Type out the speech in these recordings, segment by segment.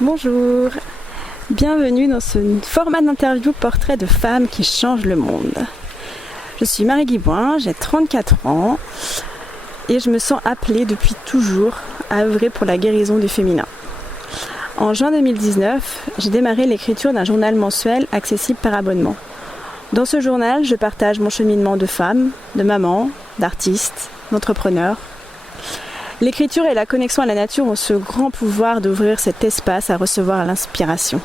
Bonjour, bienvenue dans ce format d'interview portrait de femmes qui changent le monde. Je suis Marie Guiboin, j'ai 34 ans et je me sens appelée depuis toujours à œuvrer pour la guérison du féminin. En juin 2019, j'ai démarré l'écriture d'un journal mensuel accessible par abonnement. Dans ce journal, je partage mon cheminement de femme, de maman, d'artiste, d'entrepreneur. L'écriture et la connexion à la nature ont ce grand pouvoir d'ouvrir cet espace à recevoir l'inspiration.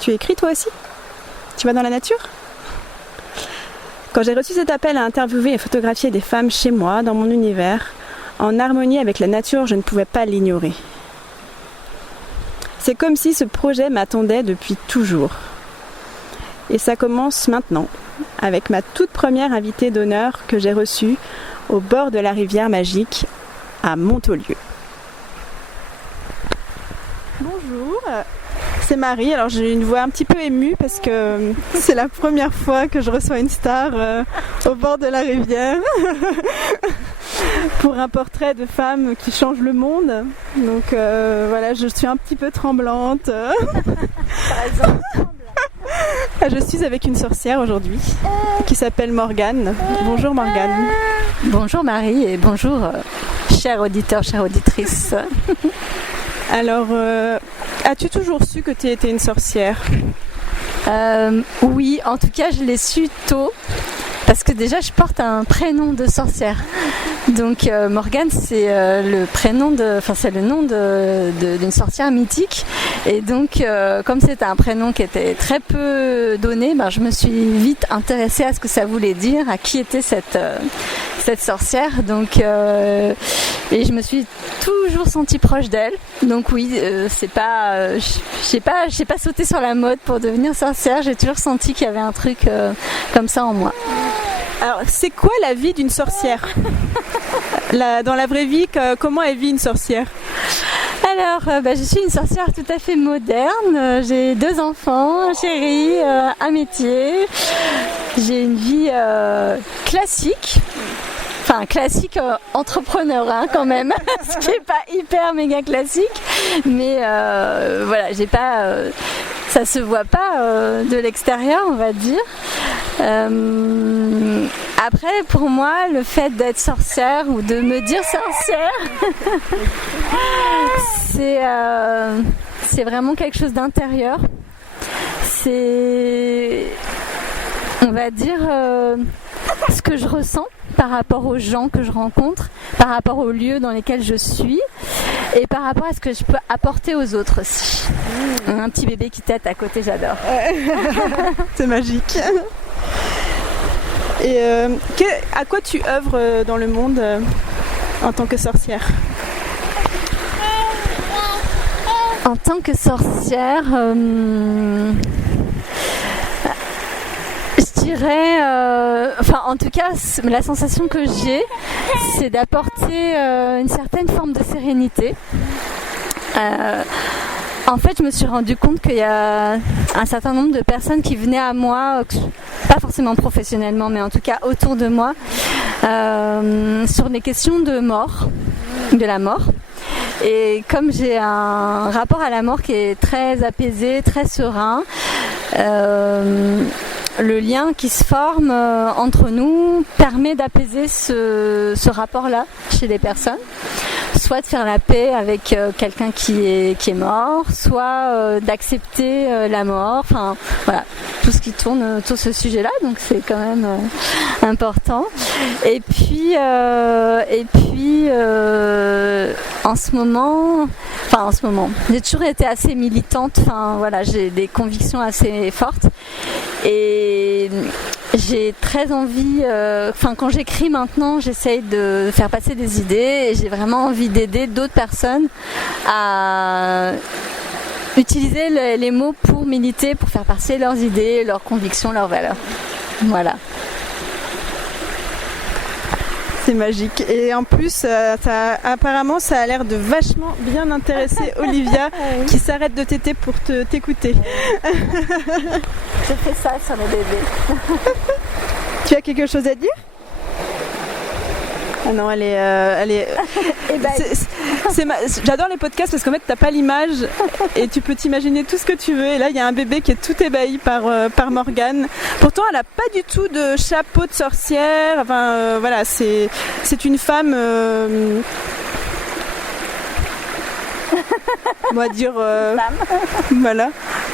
Tu écris toi aussi ? Tu vas dans la nature ? Quand j'ai reçu cet appel à interviewer et photographier des femmes chez moi, dans mon univers, en harmonie avec la nature, je ne pouvais pas l'ignorer. C'est comme si ce projet m'attendait depuis toujours. Et ça commence maintenant, avec ma toute première invitée d'honneur que j'ai reçue au bord de la rivière magique à Montaulieu. Bonjour, c'est Marie. Alors j'ai une voix un petit peu émue parce que c'est la première fois que je reçois une star au bord de la rivière pour un portrait de femme qui change le monde. Donc voilà, je suis un petit peu tremblante. Je suis avec une sorcière aujourd'hui qui s'appelle Morgane. Bonjour Morgane. Bonjour Marie et bonjour chers auditeurs, chères auditrices. Alors, as-tu toujours su que tu étais une sorcière ? Oui, en tout cas je l'ai su tôt parce que déjà je porte un prénom de sorcière. Donc Morgane c'est c'est le nom d'une sorcière mythique et donc comme c'était un prénom qui était très peu donné, je me suis vite intéressée à ce que ça voulait dire, à qui était cette sorcière. Donc et je me suis toujours sentie proche d'elle. Donc oui, j'ai pas sauté sur la mode pour devenir sorcière. J'ai toujours senti qu'il y avait un truc comme ça en moi. Alors, c'est quoi la vie d'une sorcière ? Dans la vraie vie, comment elle vit une sorcière ? Alors, je suis une sorcière tout à fait moderne. J'ai 2 enfants, un chéri, un métier. J'ai une vie classique. Enfin, classique entrepreneur quand même, ce qui n'est pas hyper méga classique. Mais voilà, j'ai pas... ça se voit pas de l'extérieur, on va dire. Après, pour moi, le fait d'être sorcière ou de me dire sorcière, c'est vraiment quelque chose d'intérieur. C'est, on va dire, ce que je ressens par rapport aux gens que je rencontre, par rapport aux lieux dans lesquels je suis et par rapport à ce que je peux apporter aux autres aussi. Un petit bébé qui tète à côté, j'adore. C'est magique. Et à quoi tu œuvres dans le monde en tant que sorcière ? En tant que sorcière, je dirais, en tout cas, la sensation que j'ai, c'est d'apporter une certaine forme de sérénité. En fait, je me suis rendu compte qu'il y a un certain nombre de personnes qui venaient à moi, pas forcément professionnellement, mais en tout cas autour de moi, sur des questions de mort, de la mort. Et comme j'ai un rapport à la mort qui est très apaisé, très serein, le lien qui se forme entre nous permet d'apaiser ce rapport-là chez les personnes. Soit de faire la paix avec quelqu'un qui est mort, soit d'accepter la mort, enfin voilà, tout ce qui tourne autour de ce sujet-là, donc c'est quand même important. Et puis en ce moment, j'ai toujours été assez militante, j'ai des convictions assez fortes et j'ai très envie, quand j'écris maintenant, j'essaye de faire passer des idées et j'ai vraiment envie d'aider d'autres personnes à utiliser les mots pour militer, pour faire passer leurs idées, leurs convictions, leurs valeurs. Voilà. C'est magique. Et en plus, apparemment, ça a l'air de vachement bien intéresser Olivia qui s'arrête de téter pour t'écouter. Je fais ça sur les bébés. Tu as quelque chose à dire ? Ah non, elle est. J'adore les podcasts parce qu'en fait, t'as pas l'image et tu peux t'imaginer tout ce que tu veux. Et là, il y a un bébé qui est tout ébahi par Morgane. Pourtant, elle a pas du tout de chapeau de sorcière. Enfin, voilà, c'est une femme. On va dire, voilà,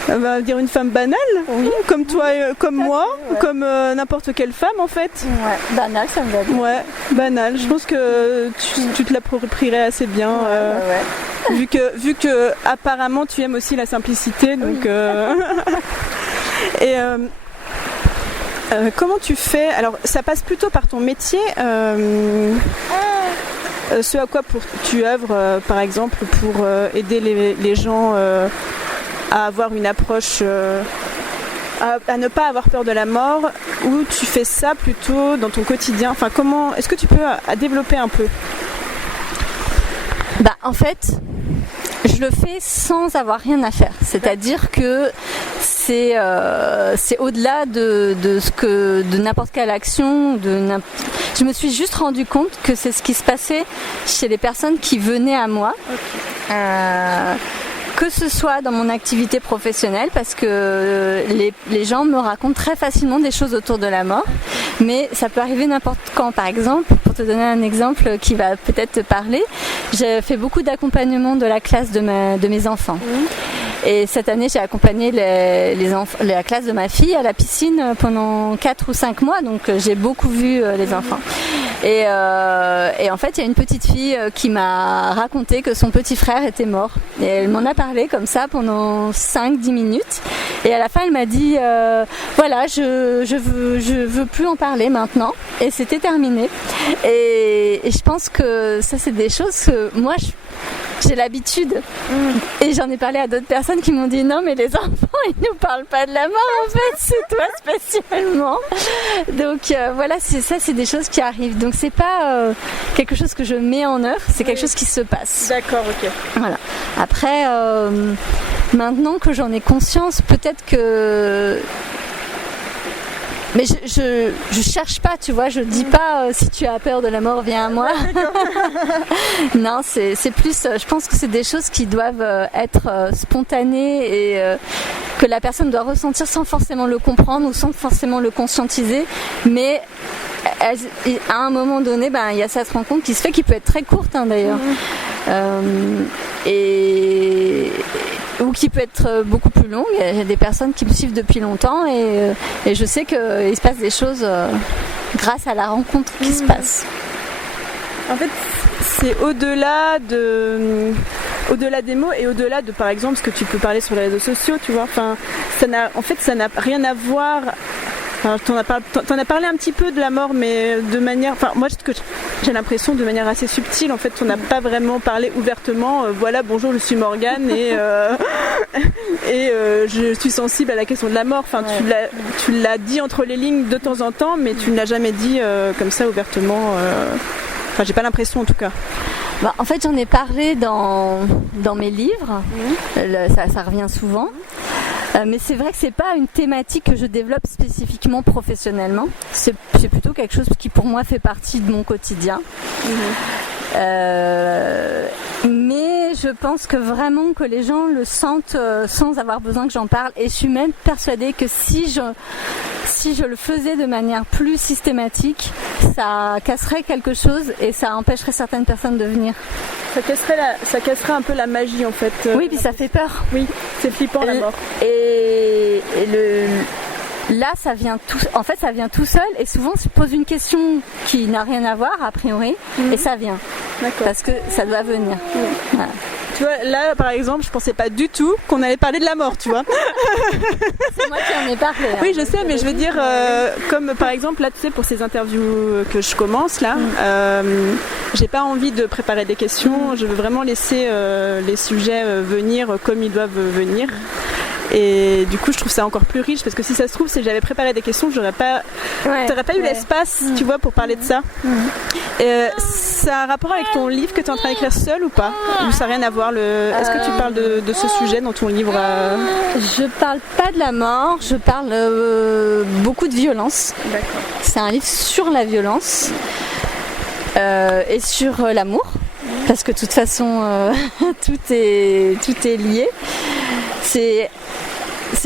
on va dire une femme banale, oui. Comme toi, comme moi, ouais. Comme n'importe quelle femme en fait. Ouais, banale, ça me va bien. Ouais, banale. Je pense que tu te l'approprierais assez bien, ouais. Vu que apparemment tu aimes aussi la simplicité, donc. Oui. Et comment tu fais? Alors, ça passe plutôt par ton métier. Ce à quoi tu œuvres, par exemple, pour aider les gens à avoir une approche, à ne pas avoir peur de la mort, ou tu fais ça plutôt dans ton quotidien? Enfin, comment est-ce que tu peux développer un peu? Bah, en fait, je le fais sans avoir rien à faire. C'est-à-dire que c'est au-delà de n'importe quelle action. Je me suis juste rendu compte que c'est ce qui se passait chez les personnes qui venaient à moi. Okay. Que ce soit dans mon activité professionnelle, parce que les gens me racontent très facilement des choses autour de la mort, mais ça peut arriver n'importe quand. Par exemple, pour te donner un exemple qui va peut-être te parler, j'ai fait beaucoup d'accompagnement de la classe de mes enfants. Et cette année, j'ai accompagné la classe de ma fille à la piscine pendant 4 ou 5 mois, donc j'ai beaucoup vu les enfants. Et en fait, il y a une petite fille qui m'a raconté que son petit frère était mort. Et elle m'en a parlé comme ça pendant 5-10 minutes. Et à la fin, elle m'a dit voilà, je veux plus en parler maintenant. Et c'était terminé. Et je pense que ça, c'est des choses que moi, j'ai l'habitude. Et j'en ai parlé à d'autres personnes qui m'ont dit non, mais les enfants, ils nous parlent pas de la mort, en fait, c'est toi spécialement. Donc voilà, c'est des choses qui arrivent. Donc c'est pas quelque chose que je mets en œuvre, c'est quelque chose qui se passe. D'accord, ok. Voilà. Après, maintenant que j'en ai conscience, peut-être que... Mais je cherche pas, tu vois, je dis pas si tu as peur de la mort, viens à moi. Non, c'est plus, je pense que c'est des choses qui doivent être spontanées et que la personne doit ressentir sans forcément le comprendre ou sans forcément le conscientiser. Mais à un moment donné, il y a cette rencontre qui se fait, qui peut être très courte d'ailleurs. Ou qui peut être beaucoup plus longue. Il y a des personnes qui me suivent depuis longtemps et je sais qu'il se passe des choses grâce à la rencontre qui se passe. En fait, c'est au-delà des mots et au-delà de, par exemple, ce que tu peux parler sur les réseaux sociaux, tu vois. Enfin, ça n'a rien à voir. Enfin, t'en as parlé un petit peu de la mort, mais de manière... Enfin, moi, j'ai l'impression de manière assez subtile. En fait, on n'a pas vraiment parlé ouvertement. Voilà, bonjour, je suis Morgane et je suis sensible à la question de la mort. Enfin, ouais. Tu l'as dit entre les lignes de temps en temps, mais tu ne l'as jamais dit comme ça ouvertement. Enfin, j'ai pas l'impression en tout cas. En fait, j'en ai parlé dans mes livres. Ça revient souvent. Mais c'est vrai que c'est pas une thématique que je développe spécifiquement professionnellement. C'est plutôt quelque chose qui pour moi fait partie de mon quotidien. Mais je pense que vraiment que les gens le sentent sans avoir besoin que j'en parle. Et je suis même persuadée que si je le faisais de manière plus systématique, ça casserait quelque chose et ça empêcherait certaines personnes de venir. Ça casserait un peu la magie en fait. Oui, puis ça fait peur. Oui, c'est flippant la mort. Là, ça vient tout seul et souvent je pose une question qui n'a rien à voir a priori et ça vient. D'accord. Parce que ça doit venir. Voilà. Tu vois, là par exemple, je pensais pas du tout qu'on allait parler de la mort, tu vois. C'est moi qui en ai parlé. Oui, je sais, mais je veux dire, comme par exemple là, tu sais, pour ces interviews que je commence là, j'ai pas envie de préparer des questions. Je veux vraiment laisser les sujets venir comme ils doivent venir. Et du coup, je trouve ça encore plus riche parce que si ça se trouve, si j'avais préparé des questions, t'aurais pas eu l'espace, tu vois, pour parler de ça. Ça a un rapport avec ton livre que tu es en train d'écrire seul ou pas? Ou ça n'a rien à voir? Est-ce que tu parles de ce sujet dans ton livre? Je parle pas de la mort, je parle beaucoup de violence. D'accord. C'est un livre sur la violence. et sur l'amour, parce que de toute façon tout est lié. C'est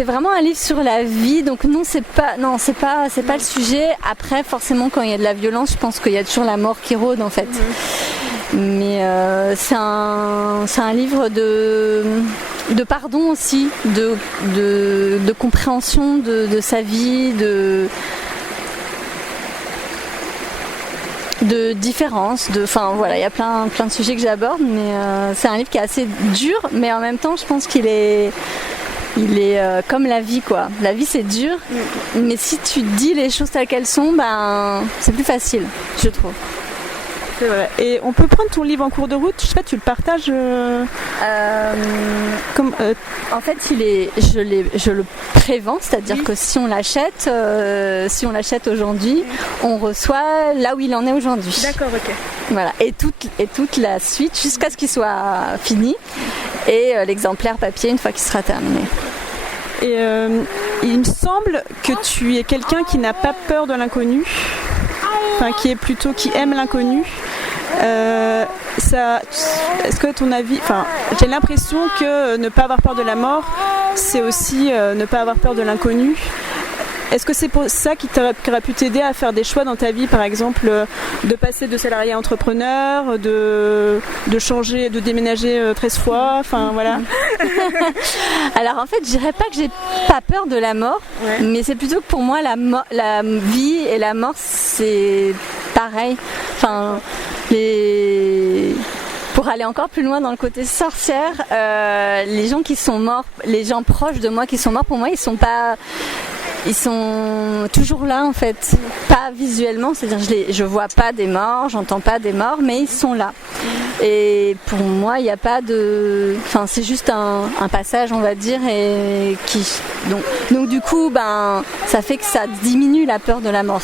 vraiment un livre sur la vie, donc c'est pas le sujet. Après, forcément, quand il y a de la violence, je pense qu'il y a toujours la mort qui rôde en fait. Mais c'est un livre de pardon aussi, de compréhension de sa vie, de différence, enfin voilà, il y a plein de sujets que j'aborde, mais c'est un livre qui est assez dur, mais en même temps, je pense qu'il est comme la vie quoi. La vie c'est dur, mais si tu dis les choses telles qu'elles sont, ben c'est plus facile, je trouve. C'est vrai. Et on peut prendre ton livre en cours de route, je sais pas, tu le partages En fait, je le prévends, c'est-à-dire que si on l'achète aujourd'hui, on reçoit là où il en est aujourd'hui. D'accord, ok. Voilà, et toute la suite jusqu'à ce qu'il soit fini, et l'exemplaire papier une fois qu'il sera terminé. Et il me semble que tu es quelqu'un qui n'a pas peur de l'inconnu, enfin qui aime l'inconnu. Est-ce que ton avis, j'ai l'impression que ne pas avoir peur de la mort, c'est aussi ne pas avoir peur de l'inconnu. Est-ce que c'est pour ça qui aurait pu t'aider à faire des choix dans ta vie, par exemple de passer de salarié à entrepreneur, de changer, de déménager 13 fois, enfin voilà. Alors en fait, je dirais pas que j'ai pas peur de la mort, mais c'est plutôt que pour moi la vie et la mort c'est pareil. Enfin, pour aller encore plus loin dans le côté sorcière, les gens qui sont morts, les gens proches de moi qui sont morts, pour moi ils sont toujours là en fait, pas visuellement, c'est-à-dire je vois pas des morts, j'entends pas des morts, mais ils sont là. Et pour moi, il n'y a pas c'est juste un passage, on va dire, et donc du coup, ça fait que ça diminue la peur de la mort.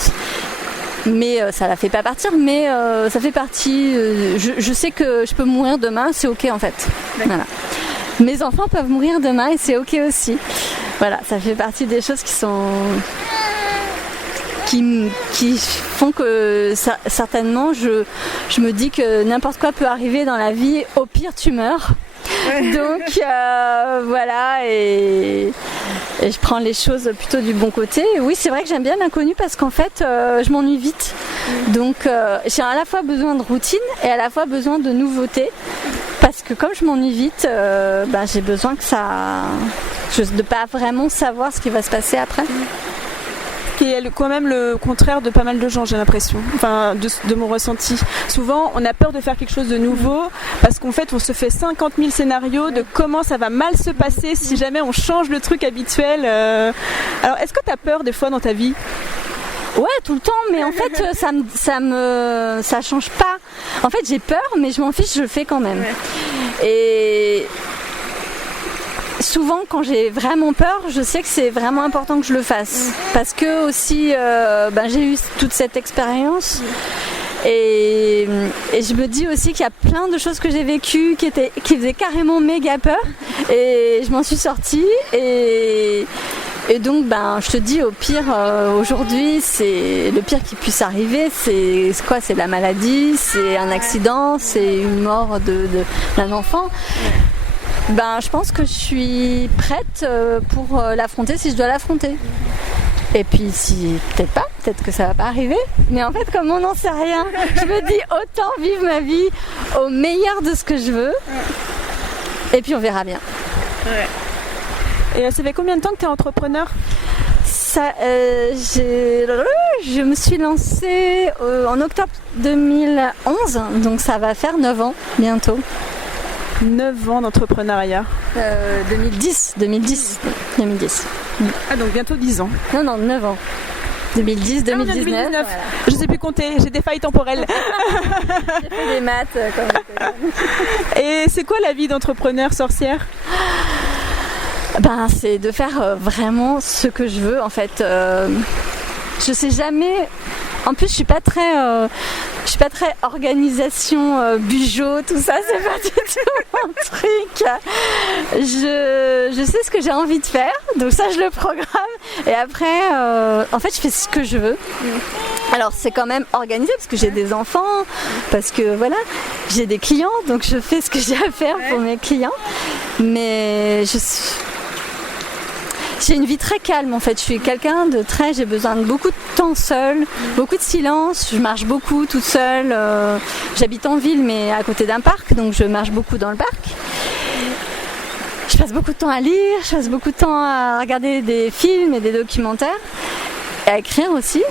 Mais ça la fait pas partir, mais ça fait partie. Je sais que je peux mourir demain, c'est ok en fait. Voilà. Mes enfants peuvent mourir demain et c'est ok aussi. Voilà, ça fait partie des choses qui font que certainement je me dis que n'importe quoi peut arriver dans la vie, au pire tu meurs. Donc voilà, et je prends les choses plutôt du bon côté. Oui, c'est vrai que j'aime bien l'inconnu parce qu'en fait je m'ennuie vite. Donc j'ai à la fois besoin de routine et à la fois besoin de nouveauté. Parce que comme je m'ennuie vite, j'ai besoin de pas vraiment savoir ce qui va se passer après. Qui est quand même le contraire de pas mal de gens, j'ai l'impression, de mon ressenti. Souvent, on a peur de faire quelque chose de nouveau parce qu'en fait, on se fait 50 000 scénarios de comment ça va mal se passer si jamais on change le truc habituel. Alors, est-ce que tu as peur des fois dans ta vie ? Ouais, tout le temps, mais en fait, ça change pas. En fait, j'ai peur, mais je m'en fiche, je le fais quand même. Ouais. Et souvent, quand j'ai vraiment peur, je sais que c'est vraiment important que je le fasse. Parce que aussi, j'ai eu toute cette expérience. Et je me dis aussi qu'il y a plein de choses que j'ai vécues qui faisaient carrément méga peur. Et je m'en suis sortie. Et donc, je te dis, au pire, aujourd'hui, c'est le pire qui puisse arriver. C'est quoi ? C'est la maladie, c'est un accident, c'est une mort d'un enfant. Je pense que je suis prête pour l'affronter si je dois l'affronter. Et puis peut-être que ça va pas arriver. Mais en fait, comme on n'en sait rien, je me dis autant vivre ma vie au meilleur de ce que je veux. Et puis on verra bien. Ouais. Et ça fait combien de temps que tu es entrepreneur ? Je me suis lancée en octobre 2011, donc ça va faire 9 ans bientôt. 9 ans d'entrepreneuriat. 2010. Ah, donc bientôt 10 ans. Non, 9 ans. 2010, 2019. 2019. Voilà. Je sais plus compter, j'ai des failles temporelles. J'ai fait des maths. Et c'est quoi la vie d'entrepreneur sorcière ? C'est de faire vraiment ce que je veux en fait. Je sais jamais. En plus, je suis pas très organisation, bugeot, tout ça, c'est pas du tout mon truc. Je sais ce que j'ai envie de faire, donc ça je le programme. Et après, en fait, je fais ce que je veux. Alors c'est quand même organisé parce que j'ai des enfants, parce que voilà, j'ai des clients, donc je fais ce que j'ai à faire pour mes clients. Mais j'ai une vie très calme en fait. Je suis quelqu'un de très, j'ai besoin de beaucoup de temps seul, beaucoup de silence. Je marche beaucoup toute seule. J'habite en ville mais à côté d'un parc, donc je marche beaucoup dans le parc. Je passe beaucoup de temps à lire, je passe beaucoup de temps à regarder des films et des documentaires et à écrire aussi.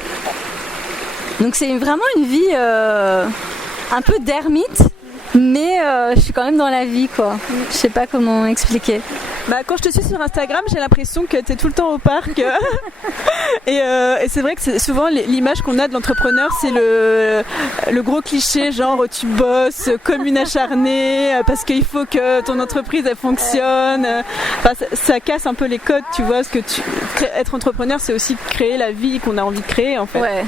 Donc c'est vraiment une vie un peu d'ermite, mais je suis quand même dans la vie quoi. Je sais pas comment expliquer. Quand je te suis sur Instagram, j'ai l'impression que tu es tout le temps au parc. Et c'est vrai que c'est souvent l'image qu'on a de l'entrepreneur, c'est le gros cliché, genre tu bosses comme une acharnée parce qu'il faut que ton entreprise elle fonctionne. Enfin, ça casse un peu les codes, tu vois. Parce que être entrepreneur, c'est aussi créer la vie qu'on a envie de créer, en fait. Ouais.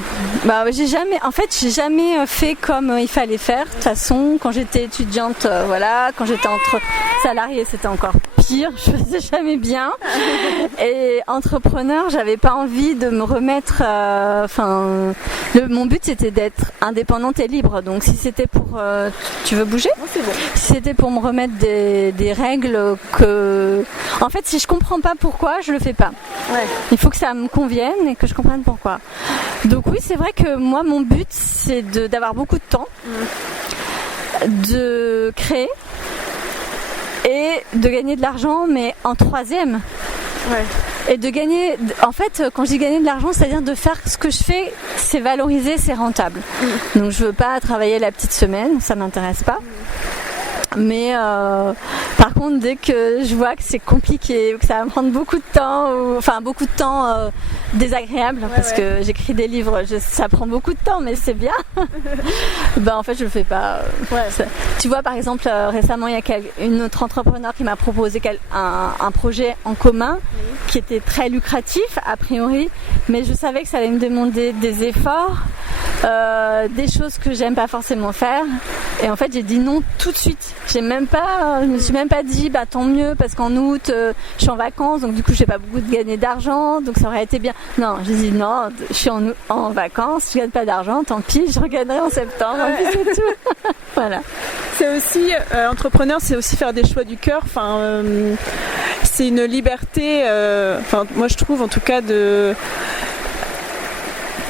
J'ai jamais fait comme il fallait faire. De toute façon, quand j'étais étudiante, voilà, quand j'étais entre salariée, c'était encore pire. Je faisais jamais bien. Et entrepreneur, j'avais pas envie de me remettre. Mon but c'était d'être indépendante et libre. Donc si c'était pour, tu veux bouger ? Non, c'est bon. Si c'était pour me remettre des règles que, en fait, si je comprends pas pourquoi, je le fais pas. Ouais. Il faut que ça me convienne et que je comprenne pourquoi. Donc oui, c'est vrai que moi, mon but c'est d'avoir beaucoup de temps, de créer. Et de gagner de l'argent, mais en troisième. Ouais. Et de gagner, en fait, quand je dis gagner de l'argent, c'est-à-dire de faire ce que je fais, c'est valorisé, c'est rentable. Donc je veux pas travailler la petite semaine, ça m'intéresse pas. Mais par contre, dès que je vois que c'est compliqué, que ça va me prendre beaucoup de temps, beaucoup de temps désagréable, parce que j'écris des livres, ça prend beaucoup de temps, mais c'est bien. En fait, je le fais pas. Tu vois, par exemple, récemment, il y a une autre entrepreneur qui m'a proposé un projet en commun qui était très lucratif, a priori, mais je savais que ça allait me demander des efforts, des choses que j'aime pas forcément faire. Et en fait, j'ai dit non tout de suite. Je me suis même pas dit tant mieux parce qu'en août je suis en vacances, donc du coup j'ai pas beaucoup de gagner d'argent, donc ça aurait été bien. Non, j'ai dit non, je suis en vacances, je gagne pas d'argent, tant pis, je regagnerai en septembre. Et puis c'est tout. Voilà. C'est aussi entrepreneur, c'est aussi faire des choix du cœur. C'est une liberté. Moi je trouve en tout cas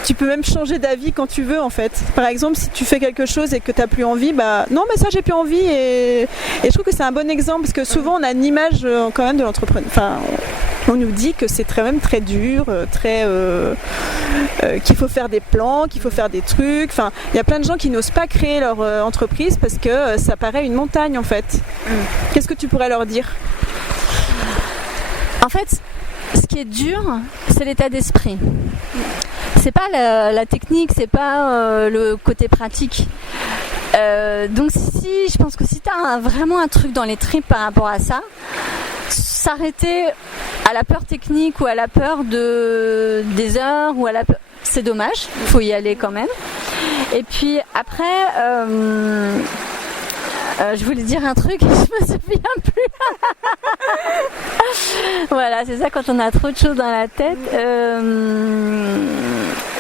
tu peux même changer d'avis quand tu veux en fait. Par exemple, si tu fais quelque chose et que tu n'as plus envie, non mais ça j'ai plus envie et je trouve que c'est un bon exemple parce que souvent on a une image quand même de l'entrepreneur. On nous dit que c'est même très dur, qu'il faut faire des plans, qu'il faut faire des trucs. Il y a plein de gens qui n'osent pas créer leur entreprise parce que ça paraît une montagne en fait. Qu'est-ce que tu pourrais leur dire ? En fait, ce qui est dur, c'est l'état d'esprit. C'est pas la technique, c'est pas le côté pratique. Donc je pense que si tu as vraiment un truc dans les tripes par rapport à ça, s'arrêter à la peur technique ou à la peur des heures ou c'est dommage, il faut y aller quand même. Et puis après, je voulais dire un truc et je me souviens plus. Voilà, c'est ça quand on a trop de choses dans la tête.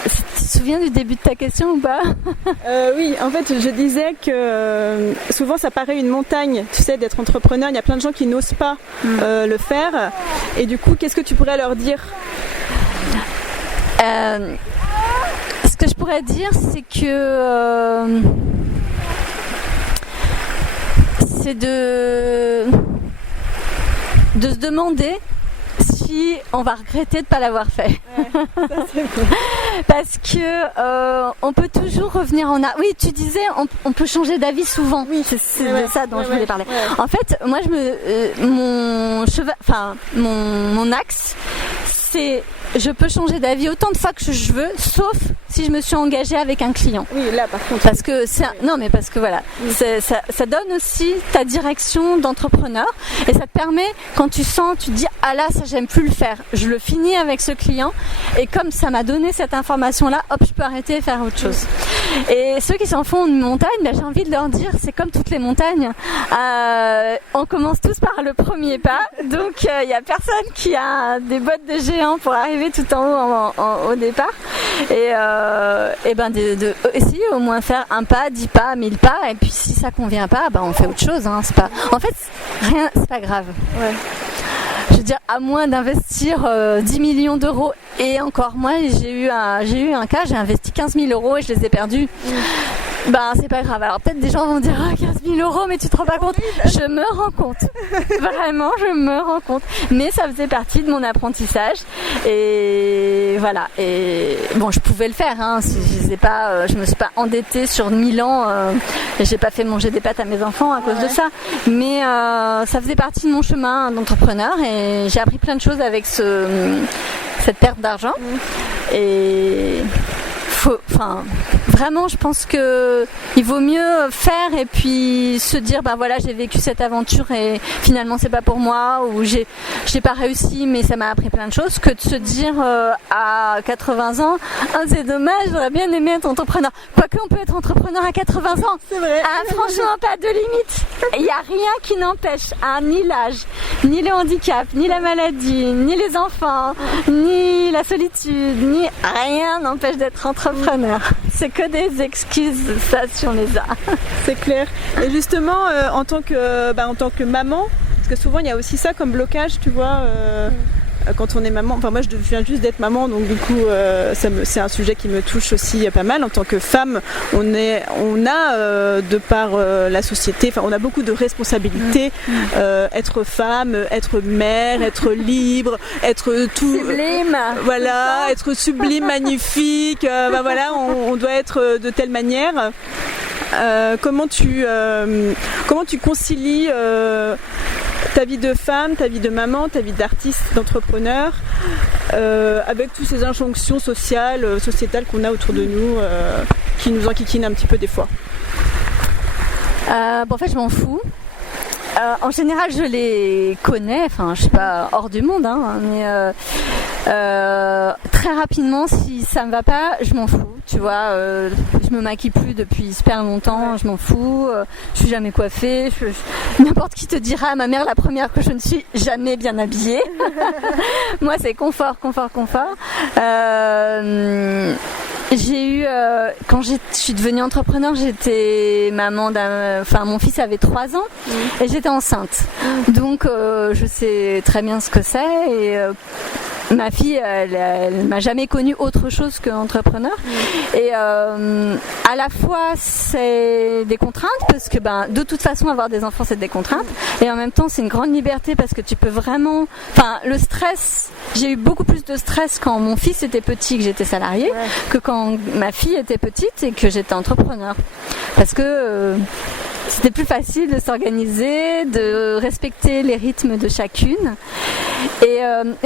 Tu te souviens du début de ta question ou pas ? Oui, en fait, je disais que souvent ça paraît une montagne, tu sais, d'être entrepreneur. Il y a plein de gens qui n'osent pas le faire. Et du coup, qu'est-ce que tu pourrais leur dire ? Ce que je pourrais dire, c'est que c'est de se demander si on va regretter de ne pas l'avoir fait. Ouais, ça c'est bon. Parce que on peut toujours revenir en arrière. Oui, tu disais on peut changer d'avis souvent. Oui, c'est de ça dont je voulais parler. Ouais. En fait, moi mon axe, c'est je peux changer d'avis autant de fois que je veux, sauf si je me suis engagée avec un client. Oui, là par contre. Parce que parce que voilà, ça donne aussi ta direction d'entrepreneur et ça te permet quand tu te dis ah là ça j'aime plus le faire, je le finis avec ce client et comme ça m'a donné cette information là, hop je peux arrêter et faire autre chose. Et ceux qui s'en font une montagne, j'ai envie de leur dire, c'est comme toutes les montagnes. On commence tous par le premier pas. Donc, il n'y a personne qui a des bottes de géant pour arriver tout en haut au départ. Et essayer au moins faire un pas, 10 pas, 1000 pas. Et puis, si ça convient pas, on fait autre chose. Hein. En fait, rien, c'est pas grave. Ouais. Je veux dire, à moins d'investir 10 millions d'euros, et encore moi, j'ai eu un cas, j'ai investi 15 000 euros et je les ai perdus. C'est pas grave. Alors peut-être des gens vont dire 15 000 euros, mais tu te rends pas compte. Je me rends compte. Vraiment, je me rends compte. Mais ça faisait partie de mon apprentissage. Et voilà. Et bon, je pouvais le faire. Hein. Je me suis pas endettée sur 1000 ans. Et j'ai pas fait manger des pâtes à mes enfants à cause de ça. Mais ça faisait partie de mon chemin d'entrepreneur. Et j'ai appris plein de choses avec cette perte d'argent. Et vraiment, je pense que il vaut mieux faire et puis se dire voilà, j'ai vécu cette aventure et finalement c'est pas pour moi, ou j'ai pas réussi mais ça m'a appris plein de choses, que de se dire à 80 ans c'est dommage, j'aurais bien aimé être entrepreneur. Quoique on peut être entrepreneur à 80 ans. C'est vrai. Franchement, pas de limite. Il y a rien qui n'empêche, ni l'âge, ni le handicap, ni la maladie, ni les enfants, ni la solitude, ni rien n'empêche d'être entrepreneur. C'est que des excuses, ça, si on les a. C'est clair. Et justement, en tant que maman, parce que souvent il y a aussi ça comme blocage, tu vois, quand on est maman. Enfin, moi je viens juste d'être maman, donc du coup, c'est un sujet qui me touche aussi pas mal. En tant que femme, on a de par la société, on a beaucoup de responsabilités. Être femme, être mère, être libre, être tout. Sublime. Voilà, être sublime, magnifique. On doit être de telle manière. Comment tu concilies ta vie de femme, ta vie de maman, ta vie d'artiste, d'entrepreneur, avec toutes ces injonctions sociétales qu'on a autour de nous, qui nous enquiquinent un petit peu des fois? En fait, je m'en fous. En général, je les connais, je suis pas hors du monde, mais très rapidement, si ça me va pas, je m'en fous. Tu vois, je me maquille plus depuis super longtemps, je m'en fous. Je suis jamais coiffée. N'importe qui te dira, ma mère la première, que je ne suis jamais bien habillée. Moi, c'est confort. J'ai eu, quand je suis devenue entrepreneur, j'étais maman mon fils avait 3 ans et j'étais enceinte. Donc, je sais très bien ce que c'est et ma fille, elle m'a jamais connu autre chose qu'entrepreneur. Et à la fois, c'est des contraintes parce que de toute façon, avoir des enfants, c'est des contraintes. Et en même temps, c'est une grande liberté parce que tu peux vraiment... le stress, j'ai eu beaucoup plus de stress quand mon fils était petit, que j'étais salariée, que quand ma fille était petite et que j'étais entrepreneur. Parce que... c'était plus facile de s'organiser, de respecter les rythmes de chacune. Et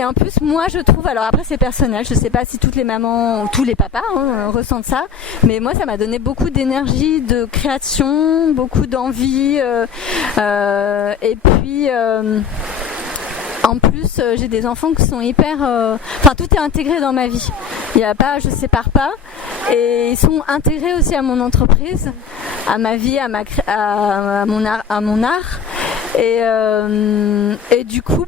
en plus, moi, je trouve, alors après c'est personnel, je sais pas si toutes les mamans ou tous les papas ressentent ça, mais moi, ça m'a donné beaucoup d'énergie, de création, beaucoup d'envie. Et puis... en plus, j'ai des enfants qui sont hyper... tout est intégré dans ma vie. Il y a pas, je sépare pas. Et ils sont intégrés aussi à mon entreprise, à ma vie, à mon art. Et du coup,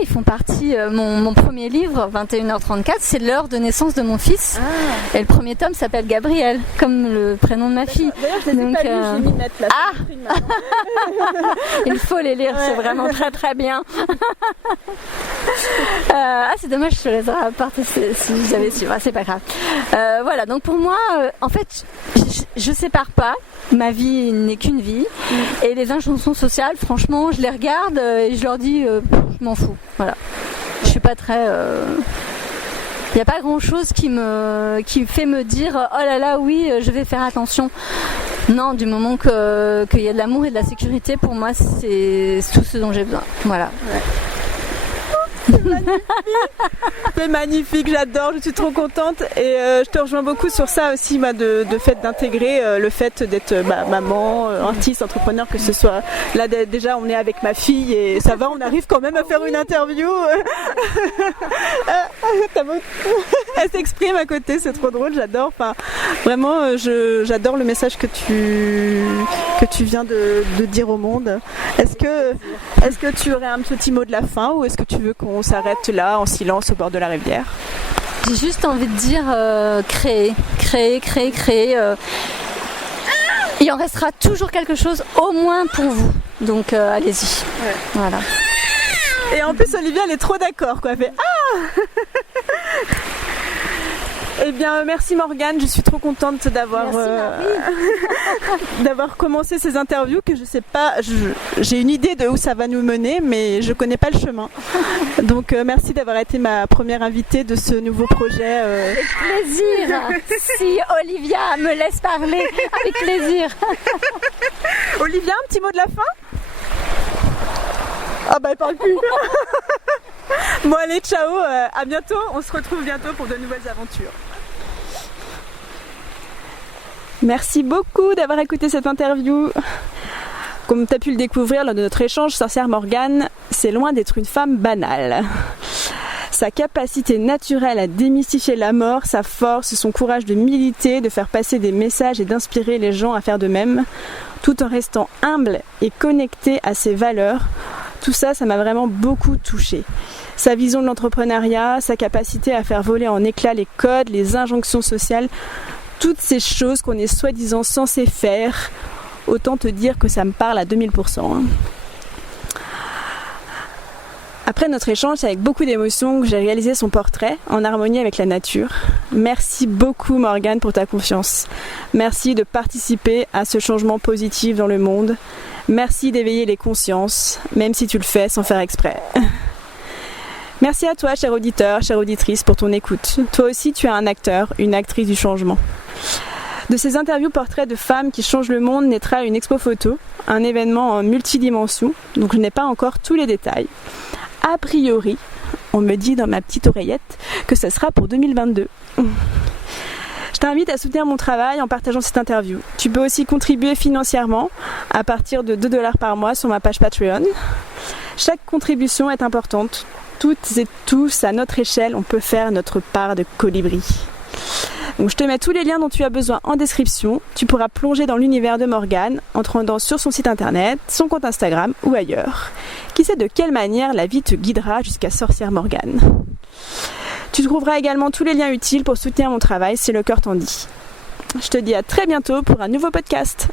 ils font partie. Mon premier livre, 21h34, c'est l'heure de naissance de mon fils. Et le premier tome s'appelle Gabriel, comme le prénom de ma fille. D'ailleurs, je les ai pas lus, je les ai mis net là. Il faut les lire, c'est vraiment très très bien. C'est dommage, je te les aurais apporté si j'avais su. C'est pas grave. Voilà, donc pour moi, en fait, je sépare pas. Ma vie n'est qu'une vie. Et les injonctions sociales, franchement, je les regarde et je leur dis, je m'en fous. Voilà. Je suis pas très... Il n'y a pas grand chose qui me fait me dire, oh là là, oui, je vais faire attention. Non, du moment qu'il y a de l'amour et de la sécurité, pour moi, c'est tout ce dont j'ai besoin. Voilà. Ouais. C'est magnifique, j'adore, je suis trop contente et je te rejoins beaucoup sur ça aussi, de fait d'intégrer le fait d'être maman, artiste, entrepreneur, que ce soit là déjà on est avec ma fille et ça va, on arrive quand même à faire une interview. Elle s'exprime à côté, c'est trop drôle, j'adore. Vraiment, j'adore le message que tu viens de dire au monde. Est-ce que tu aurais un petit mot de la fin ou est-ce que tu veux qu'on s'arrête là en silence au bord de la rivière? J'ai juste envie de dire créer. Il en restera toujours quelque chose au moins pour vous. Donc allez-y. Ouais. Voilà. Et en plus Olivia elle est trop d'accord quoi. Elle fait ah. Eh bien merci Morgane, je suis trop contente d'avoir d'avoir commencé ces interviews que je sais pas, j'ai une idée de où ça va nous mener mais je connais pas le chemin. Donc merci d'avoir été ma première invitée de ce nouveau projet. Avec plaisir. Si Olivia me laisse parler, avec plaisir. Olivia, un petit mot de la fin? Ah bah elle parle plus. Bon allez, ciao, à bientôt, on se retrouve bientôt pour de nouvelles aventures. Merci beaucoup d'avoir écouté cette interview. Comme tu as pu le découvrir lors de notre échange, Sorcière Morgane, c'est loin d'être une femme banale. Sa capacité naturelle à démystifier la mort, sa force, son courage de militer, de faire passer des messages et d'inspirer les gens à faire de même, tout en restant humble et connecté à ses valeurs, tout ça, ça m'a vraiment beaucoup touchée. Sa vision de l'entrepreneuriat, sa capacité à faire voler en éclats les codes, les injonctions sociales, toutes ces choses qu'on est soi-disant censé faire, autant te dire que ça me parle à 2000%. Après notre échange, c'est avec beaucoup d'émotion que j'ai réalisé son portrait en harmonie avec la nature. Merci beaucoup Morgane pour ta confiance. Merci de participer à ce changement positif dans le monde. Merci d'éveiller les consciences, même si tu le fais sans faire exprès. Merci à toi, cher auditeur, chère auditrice, pour ton écoute. Toi aussi, tu es un acteur, une actrice du changement. De ces interviews portraits de femmes qui changent le monde naîtra une expo photo, un événement en multidimension, donc je n'ai pas encore tous les détails. A priori, on me dit dans ma petite oreillette que ce sera pour 2022. Je t'invite à soutenir mon travail en partageant cette interview. Tu peux aussi contribuer financièrement à partir de 2$ par mois sur ma page Patreon. Chaque contribution est importante. Toutes et tous, à notre échelle, on peut faire notre part de colibri. Donc, je te mets tous les liens dont tu as besoin en description. Tu pourras plonger dans l'univers de Morgane en te rendant sur son site internet, son compte Instagram ou ailleurs. Qui sait de quelle manière la vie te guidera jusqu'à Sorcière Morgane. Tu trouveras également tous les liens utiles pour soutenir mon travail si le cœur t'en dit. Je te dis à très bientôt pour un nouveau podcast.